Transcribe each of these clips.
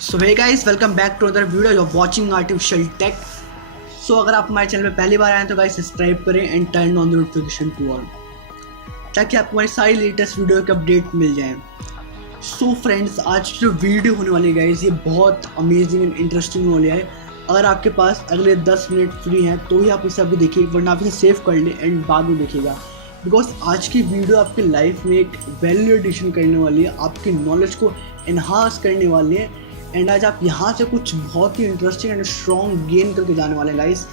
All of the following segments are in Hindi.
So hey guys, welcome back to other video. You are watching artificial tech. So अगर आप हमारे चैनल पे पहली बार आए तो गाइस सब्सक्राइब करें and turn on the notification to all, ताकि आपको हमारी सारी लेटेस्ट वीडियो के अपडेट मिल जाएं। सो फ्रेंड्स, आज की जो वीडियो होने वाली है गाइस, ये बहुत अमेजिंग एंड इंटरेस्टिंग होने वाली है। अगर आपके पास अगले 10 मिनट फ्री हैं तो ही आप इसे अभी देखिए, वरना आप इसे सेव कर लें एंड बाद में देखिएगा, बिकॉज आज की वीडियो आपकी लाइफ में एक वैल्यू एडिशन करने वाली है, आपकी नॉलेज को इन्हांस करने वाली है। एंड आज आप यहाँ से कुछ बहुत ही इंटरेस्टिंग एंड स्ट्रॉन्ग गेन करके जाने वाले हैं गाइस।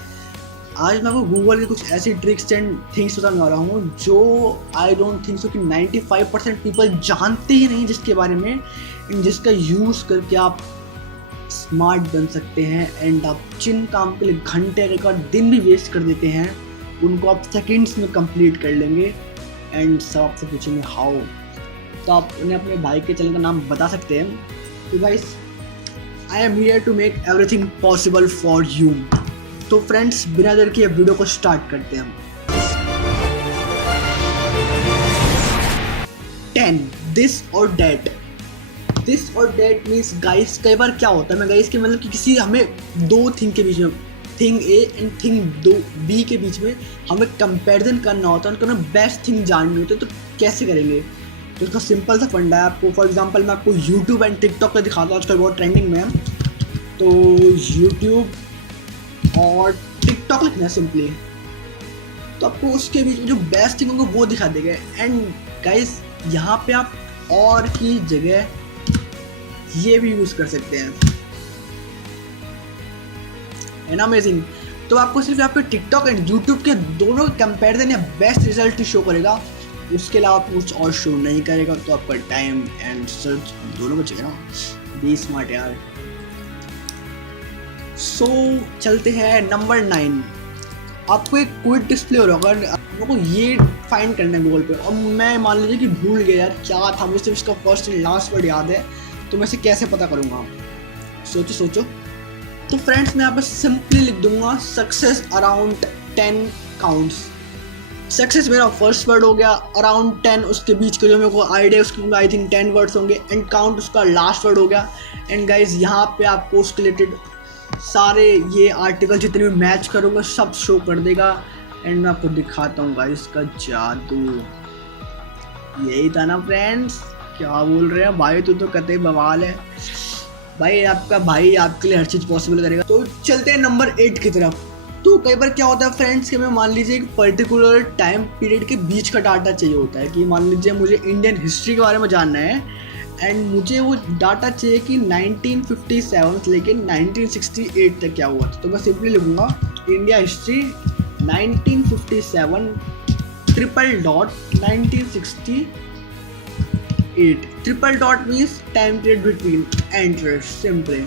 आज मैं आपको गूगल की कुछ ऐसी ट्रिक्स एंड थिंग्स बताने वाला हूँ जो आई डोंट थिंक सो कि 95% पीपल जानते ही नहीं जिसके बारे में, जिसका यूज़ करके आप स्मार्ट बन सकते हैं। एंड आप जिन काम के लिए घंटे का दिन भी वेस्ट कर देते हैं, उनको आप सेकंड्स में कंप्लीट कर लेंगे। एंड सब आपसे पूछेंगे हाउ, तो आप उन्हें अपने भाई के चैनल का नाम बता सकते हैं। तो guys, I am here to make everything possible for you. तो फ्रेंड्स, बिना देर के वीडियो को स्टार्ट करते हैं हम। 10 दिस और डेट। दिस और डेट मीन्स गाइस, कई बार क्या होता है, मैं गाइस के मतलब कि किसी हमें दो थिंग के बीच में, thing A and thing B के बीच में हमें कंपैरिजन करना होता है, उनको ना बेस्ट थिंग जाननी होती है। तो कैसे करेंगे? तो इसका सिंपल सा फंडा है। आपको फॉर एग्जांपल मैं आपको यूट्यूब एंड टिकटॉक का दिखाता हूँ, आजकल बहुत ट्रेंडिंग में है। तो यूट्यूब और टिकटॉक लिखना है सिंपली, तो आपको उसके बीच में जो बेस्ट थिंग होंगे वो दिखा देगा। एंड गाइस, यहाँ पे आप और की जगह ये भी यूज़ कर सकते हैं। And amazing. तो आपको सिर्फ आपके टिकटॉक एंड यूट्यूब के दोनों कंपैरिजन या बेस्ट रिजल्ट ही शो करेगा, उसके अलावा कुछ और शो नहीं करेगा। तो आपका टाइम एंड सर्च दोनों बचेगा ना। बी स्मार्ट यार। सो चलते हैं नंबर 9। आपको एक क्विक डिस्प्ले हो रहा होगा, आपको ये फाइंड करना है गूगल पे। और मैं मान लीजिए कि भूल गया यार क्या था, मुझे सिर्फ इसका फर्स्ट एंड लास्ट वर्ड याद है, तो मैं इसे कैसे पता करूँगा? सोचो। तो फ्रेंड्स, मैं यहाँ पर सिंपली लिख दूंगा सक्सेस अराउंड 10 काउंट्स। सक्सेस मेरा फर्स्ट वर्ड हो गया, अराउंड 10 उसके बीच के जो मेरे को आइडिया उसके आई थिंक 10 वर्ड्स होंगे, एंड काउंट उसका लास्ट वर्ड हो गया। एंड गाइज, यहाँ पे आपको उसके रिलेटेड सारे ये आर्टिकल जितने भी मैच करूँगा सब शो कर देगा। एंड मैं आपको दिखाता हूँ गाइज का जादू। यही था ना फ्रेंड्स, क्या बोल रहे हैं भाई, तू तो कतई बवाल है भाई। आपका भाई आपके लिए हर चीज़ पॉसिबल करेगा। तो चलते हैं नंबर 8 की तरफ। तो कई बार क्या होता है फ्रेंड्स कि मैं मान लीजिए एक पर्टिकुलर टाइम पीरियड के बीच का डाटा चाहिए होता है, कि मान लीजिए मुझे इंडियन हिस्ट्री के बारे में जानना है एंड मुझे वो डाटा चाहिए कि 1957 लेकिन 1968 तक क्या हुआ था। तो मैं सिंपली लिखूँगा India history 1957 triple dot 1968। Triple dot means time period between enter simply.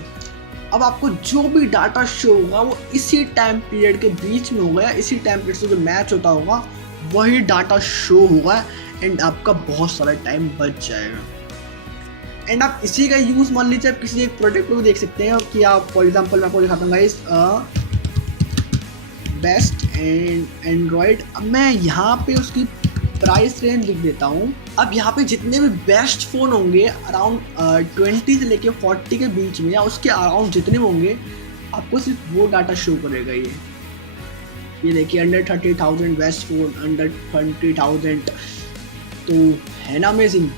अब आपको जो भी डाटा शो होगा वो इसी टाइम पीरियड के बीच में होगा, या इसी टाइम पीरियड से जो मैच होता होगा वही डाटा शो होगा। एंड आपका बहुत सारा टाइम बच जाएगा। एंड आप इसी का यूज़ मान लीजिए आप किसी एक प्रोडक्ट को भी देख सकते हैं, कि आप फॉर एग्जांपल मैं आपको दिखाता हूँ गाइस, बेस्ट एंड्रॉयड। अब मैं यहाँ पे उसकी प्राइस रेंज लिख देता हूँ। अब यहाँ पे जितने भी बेस्ट फ़ोन होंगे अराउंड 20 से लेके 40 के बीच में, या उसके अराउंड जितने होंगे, आपको सिर्फ वो डाटा शो करेगा। ये देखिए अंडर 30,000 बेस्ट फ़ोन, अंडर 20,000। तो है ना अमेजिंग।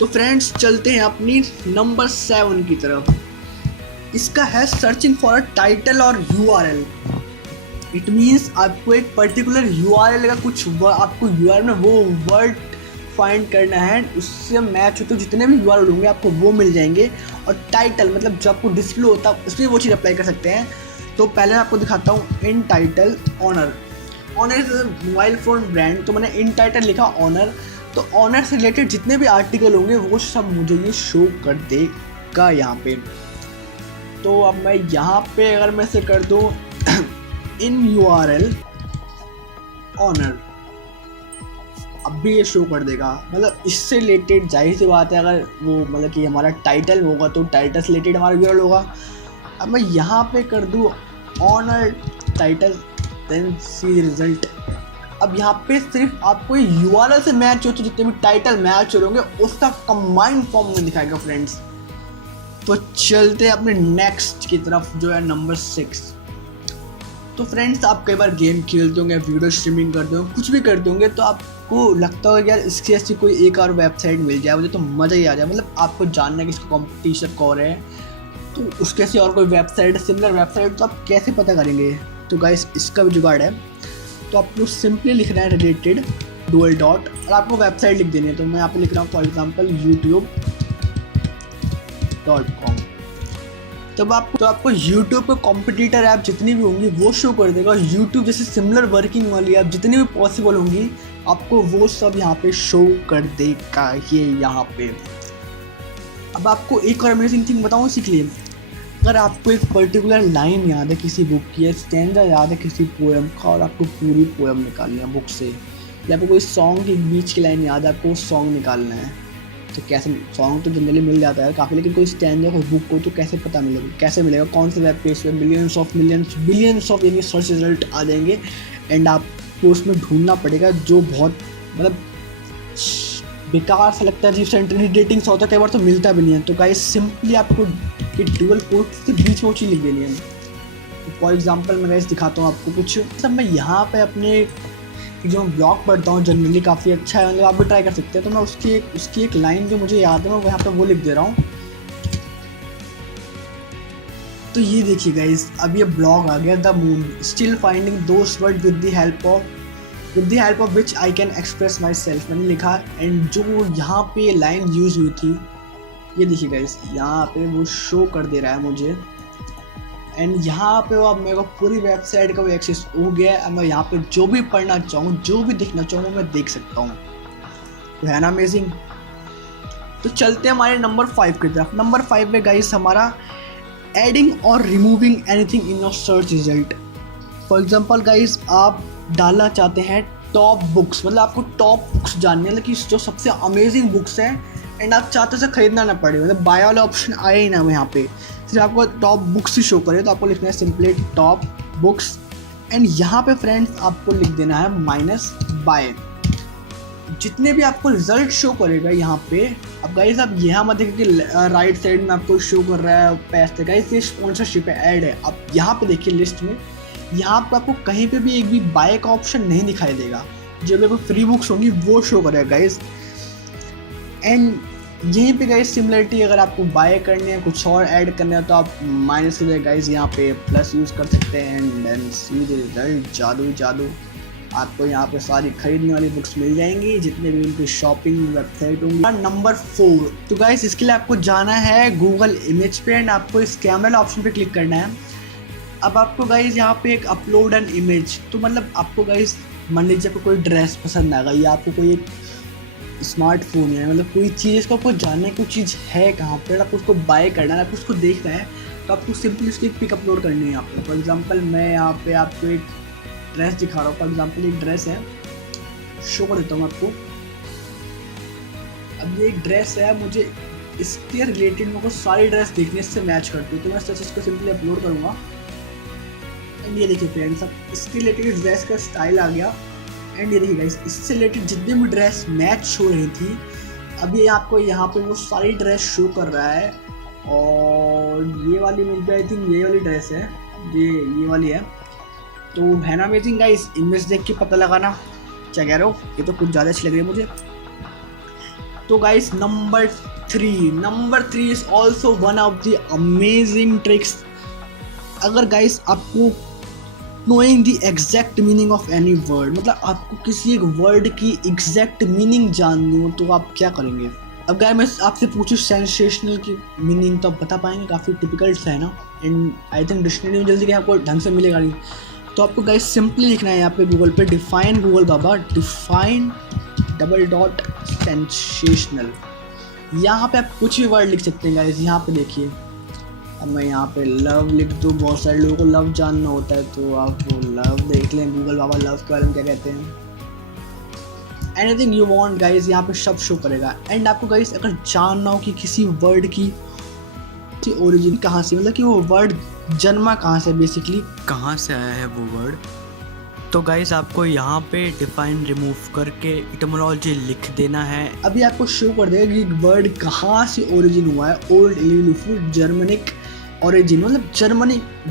तो फ्रेंड्स, चलते हैं अपनी नंबर 7 की तरफ। इसका है सर्चिंग फॉर अ टाइटल और URL। इट मीन्स आपको एक पर्टिकुलर URL का कुछ आपको URL में वो वर्ड फाइंड करना है, उससे मैच होते जितने भी URL होंगे आपको वो मिल जाएंगे। और टाइटल मतलब जो आपको डिस्प्ले होता है उसमें वो चीज़ अप्लाई कर सकते हैं। तो पहले मैं आपको दिखाता हूँ in title Honor. Honor is mobile phone brand, तो मैंने इन टाइटल लिखा ऑनर। तो ऑनर से रिलेटेड जितने भी आर्टिकल होंगे वो सब मुझे ये शो कर देगा यहाँ पे। तो अब मैं यहाँ पे अगर मैं इसे कर दूँ इन URL ऑनर, अब भी ये शो कर देगा। मतलब इससे रिलेटेड जाहिर सी बात है, अगर वो मतलब कि हमारा टाइटल होगा तो टाइटल से रिलेटेड हमारा URL होगा। अब मैं यहाँ पे कर दूँ ऑनर टाइटल देन सी रिजल्ट। अब यहाँ पे सिर्फ आपको URL से मैच हो तो जितने भी टाइटल मैच हो होंगे उसका कंबाइंड फॉर्म में दिखाएगा फ्रेंड्स। तो चलते हैं अपने नेक्स्ट की तरफ जो है नंबर 6। तो फ्रेंड्स, आप कई बार गेम खेलते होंगे, वीडियो स्ट्रीमिंग करते होंगे, कुछ भी करते होंगे, तो आपको लगता होगा यार इसकी ऐसी कोई एक और वेबसाइट मिल जाए मुझे तो मज़ा ही आ जाए। मतलब आपको जानना है कि इसका कॉम्पिटिशन कौन है, तो उसके ऐसी और कोई वेबसाइट, सिमिलर वेबसाइट, तो आप कैसे पता करेंगे? तो गाइस इसका भी जुगाड़ है। तो आपको सिंपली लिखना है रिलेटेड डुअल डॉट और आपको वेबसाइट लिख देनी है। तो मैं यहाँ पे लिख रहा हूँ फॉर एग्जांपल youtube.com। तब आपको YouTube पे कॉम्पिटिटर ऐप जितनी भी होंगी वो शो कर देगा। YouTube जैसे सिमिलर वर्किंग वाली ऐप जितनी भी पॉसिबल होंगी आपको वो सब यहाँ पे शो कर देगा ये यहाँ पे। अब आपको एक और अमेजिंग थिंग बताऊँ सीख लिए, अगर आपको एक पर्टिकुलर लाइन याद है किसी बुक की, या स्टैंजा याद है किसी पोएम का और आपको पूरी पोएम निकालनी है बुक से, या आपको कोई सॉन्ग की बीच की लाइन याद है, आपको सॉन्ग निकालना है, तो कैसे? सॉन्ग तो जनरली मिल जाता है काफ़ी, लेकिन कोई स्टैंजा कोई बुक को तो कैसे पता मिलेगा? कैसे मिलेगा? कौन से वेब पेज पे बिलियंस ऑफ यानी सर्च रिजल्ट आ जाएंगे एंड आपको उसमें ढूंढना पड़ेगा, जो बहुत मतलब बेकार सा लगता है, अजीब सा इंटरनेटिंग सा होता है, कई बार तो मिलता भी नहीं है। तो गाइस सिंपली आपको डुअल कोट से बीच में वो चीज़ लिख देनी है। तो फॉर एग्जांपल मैं गाइस दिखाता हूँ आपको कुछ, मतलब मैं यहाँ पे अपने जो ब्लॉग पढ़ता हूँ जनरली काफ़ी अच्छा है, मतलब आप भी ट्राई कर सकते हैं। तो मैं उसकी एक लाइन जो मुझे याद है मैं यहाँ पे वो लिख दे रहा हूँ। तो ये देखिए गाइस, अब ये ब्लॉग आ गया, the moon still finding those word with the help of which I can express my self, मैंने लिखा। एंड जो यहाँ पे लाइन यूज़ हुई थी ये देखिए गाइस, यहाँ पे वो शो कर दे रहा है मुझे। एंड यहाँ पे वो अब मेरे को पूरी वेबसाइट का वो एक्सेस हो गया है। अब मैं यहाँ पे जो भी पढ़ना चाहूँ, जो भी देखना चाहूँ मैं देख सकता हूँ। तो है ना अमेजिंग। तो चलते हैं हमारे नंबर 5 की तरफ। नंबर 5 में गाइस हमारा एडिंग और removing anything in your search result. For example guys, आप डालना चाहते हैं टॉप बुक्स, मतलब आपको टॉप बुक्स जाननी है, लेकिन जो सबसे अमेजिंग बुक्स हैं एंड आप चाहते से खरीदना ना पड़े, मतलब बाय वाला ऑप्शन आए ही ना यहाँ पे, सिर्फ आपको टॉप बुक्स ही शो करे। तो आपको लिखना है सिंपली टॉप बुक्स एंड यहाँ पे फ्रेंड्स आपको लिख देना है माइनस बाय। जितने भी आपको रिजल्ट शो करेगा यहाँ पे, अब गाइस आप यहाँ मत देखिए कि राइट साइड में आपको शो कर रहा है पैसे, गाइस ये स्पॉन्सरशिप है, ऐड है। आप यहाँ पे देखिए लिस्ट में, यहाँ पे आपको कहीं पे भी एक भी बाय का ऑप्शन नहीं दिखाई देगा। जो भी फ्री बुक्स होंगी वो शो करेगा गाइस। एंड यहीं पे गाइस सिमिलरिटी, अगर आपको बाय करने है कुछ और ऐड करना है तो आप माइनस के लिए गाइस यहाँ पे प्लस यूज़ कर सकते हैं and then see the result. जादू आपको यहाँ पे सारी खरीदने वाली बुक्स मिल जाएंगी, जितने भी उनकी शॉपिंग वेबसाइट होंगी। नंबर 4, तो गाइस इसके लिए आपको जाना है गूगल इमेज पे एंड आपको इस कैमरा ऑप्शन पे क्लिक करना है। अब आपको गाइस यहाँ पे एक अपलोड एन इमेज, तो मतलब आपको गाइस मान लीजिए आपको कोई ड्रेस पसंद आ गई या आपको कोई एक स्मार्टफोन है, मतलब कोई चीज़ इसको आपको जानना है, कोई चीज़ है कहाँ पर, आपको उसको बाय करना है, आपको उसको देखना है, तो आपको सिंपली उसकी पिक अपलोड करनी है यहाँ पे। फॉर एग्जांपल मैं यहाँ पे आपको एक ड्रेस दिखा रहा हूँ। फॉर एग्जांपल एक ड्रेस है, शो कर देता हूँ आपको। अब ये एक ड्रेस है, मुझे इसके रिलेटेड मेरे को सारी ड्रेस देखने से मैच करती है, तो मैं सच इसको सिंपली अपलोड करूँगा। एंड ये देखिए फ्रेंड्स, अब इसके रिलेटेड ड्रेस का स्टाइल आ गया। एंड ये देखिए गाइस, इससे रिलेटेड जितनी भी ड्रेस मैच हो रही थी, अब ये आपको यहाँ पे वो सारी ड्रेस शो कर रहा है। और ये वाली मिल पे आई थिंक ये वाली ड्रेस है, ये वाली है। तो है ना अमेजिंग गाइस, इमेज देख के पता लगाना। क्या कह रहे हो, ये तो कुछ ज़्यादा अच्छी लग रही है मुझे। तो guys number 3 is also one of the amazing tricks. अगर गाइस आपको knowing the exact meaning of any word, मतलब आपको किसी एक वर्ड की एग्जैक्ट मीनिंग जाननी हो तो आप क्या करेंगे? अब गाइस मैं आपसे पूछूं सेंसेशनल की मीनिंग, तो आप बता पाएंगे? काफ़ी टिपिकल सा है ना, एंड आई थिंक डिक्शनरी में जल्दी आपको ढंग से मिलेगा नहीं। तो आपको गाइस सिंपली लिखना है यहाँ पे गूगल पे डिफाइन गूगल बाबा डिफाइन सेंसेशनल। यहाँ पे आप कुछ भी वर्ड लिख सकते हैं गाइस। यहाँ पे देखिए, अब मैं यहाँ पे लव लिख दूँ, बहुत सारे लोगों को लव जानना होता है तो आप वो लव देख लें, गूगल बाबा लव के बारे में क्या कहते हैं। एनीथिंग यू वांट गाइस यहाँ पे सब शो करेगा। एंड आपको गाइस अगर जानना हो कि किसी वर्ड की ओरिजिन कहाँ से, मतलब कि वो वर्ड जन्मा कहाँ से, बेसिकली कहाँ से आया है वो वर्ड, तो गाइस आपको यहाँ पे डिफाइन रिमूव करके इटमोलॉजी लिख देना है। अभी आपको शो कर देगा कि वर्ड कहाँ से ओरिजिन हुआ है। ओल्ड इलिफुट जर्मनिक ओरिजिन, मतलब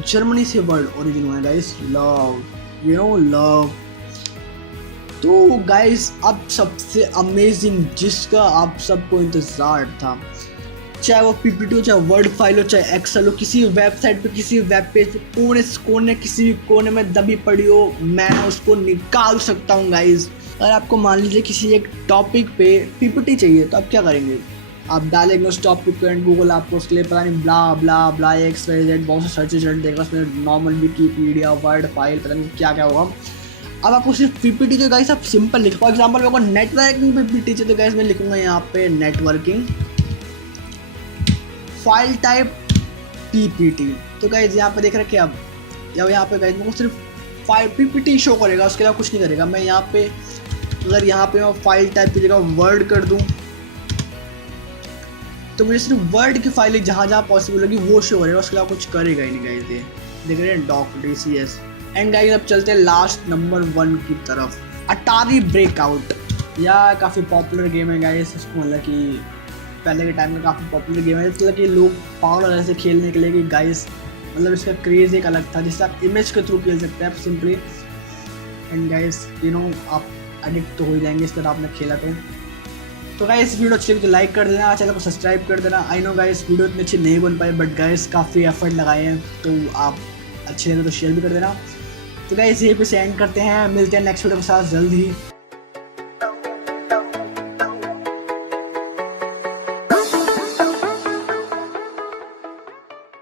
जर्मनी से वर्ड ओरिजिन हुआ है guys. Love, you know love. तो गाइस अब सबसे अमेजिंग जिसका आप सबको इंतजार था, चाहे वो पीपीटी हो, चाहे वर्ड फाइल हो, चाहे एक्सेल हो, किसी वेबसाइट पे, किसी वेब पेज पे कोने किसी भी कोने में दबी पड़ी हो, मैं उसको निकाल सकता हूँ गाइज। अगर आपको मान लीजिए किसी एक टॉपिक पे पीपीटी चाहिए तो आप क्या करेंगे, आप डालेंगे उस टॉपिक पे, पीपीटी आपको उसके लिए पता नहीं ब्ला ब्ला ब्ला XYZ बहुत से सर्च रिजल्ट देगा, उसमें नॉर्मल विकीपीडिया, वर्ड फाइल, पता नहीं क्या क्या होगा। अब आपको सिर्फ पीपीटी जो गाइस आप सिंपल लिख, फॉर एग्जाम्पल मेरे को नेटवर्किंग पीपीटी चाहिए तो गाइस मैं लिखूंगा यहाँ पे नेटवर्किंग फाइल टाइप पीपीटी। तो गाइस यहाँ पे देख रखे अब यहाँ पे गाइस मेरे को सिर्फ फाइल पीपीटी शो करेगा, उसके अलावा कुछ नहीं करेगा। मैं यहाँ पे अगर यहाँ पे मैं फाइल टाइप की जगह वर्ड कर दूँ तो मुझे सिर्फ वर्ड की फाइल जहाँ जहाँ पॉसिबल होगी वो शो करेगा, उसके अलावा कुछ करेगा ही नहीं गाइस। ये देख रहे हैं डॉक DCS। एंड गाइस अब चलते हैं लास्ट नंबर 1 की तरफ, अटारी ब्रेकआउट। यह काफ़ी पॉपुलर गेम है गाइस, इसको मतलब कि पहले के टाइम में काफ़ी पॉपुलर गेम है, मतलब कि लोग पागल ऐसे खेलने के लिए कि गाइस मतलब इसका क्रेज़ एक अलग था, जिससे आप इमेज के थ्रू खेल सकते हैं आप simply. And guys you know आप एडिक्ट तो हो ही जाएंगे इस तरह आपने खेला तो गाइस वीडियो अच्छी लगी तो लाइक कर देना, चैनल को सब्सक्राइब कर देना। आई नो गाइस वीडियो इतनी अच्छी नहीं बन पाई बट गाइस काफ़ी एफर्ट लगाए हैं, तो आप अच्छे लगे तो शेयर भी कर देना। तो गाइस यहीं पे से एंड करते हैं, मिलते हैं नेक्स्ट वीडियो के साथ जल्द ही।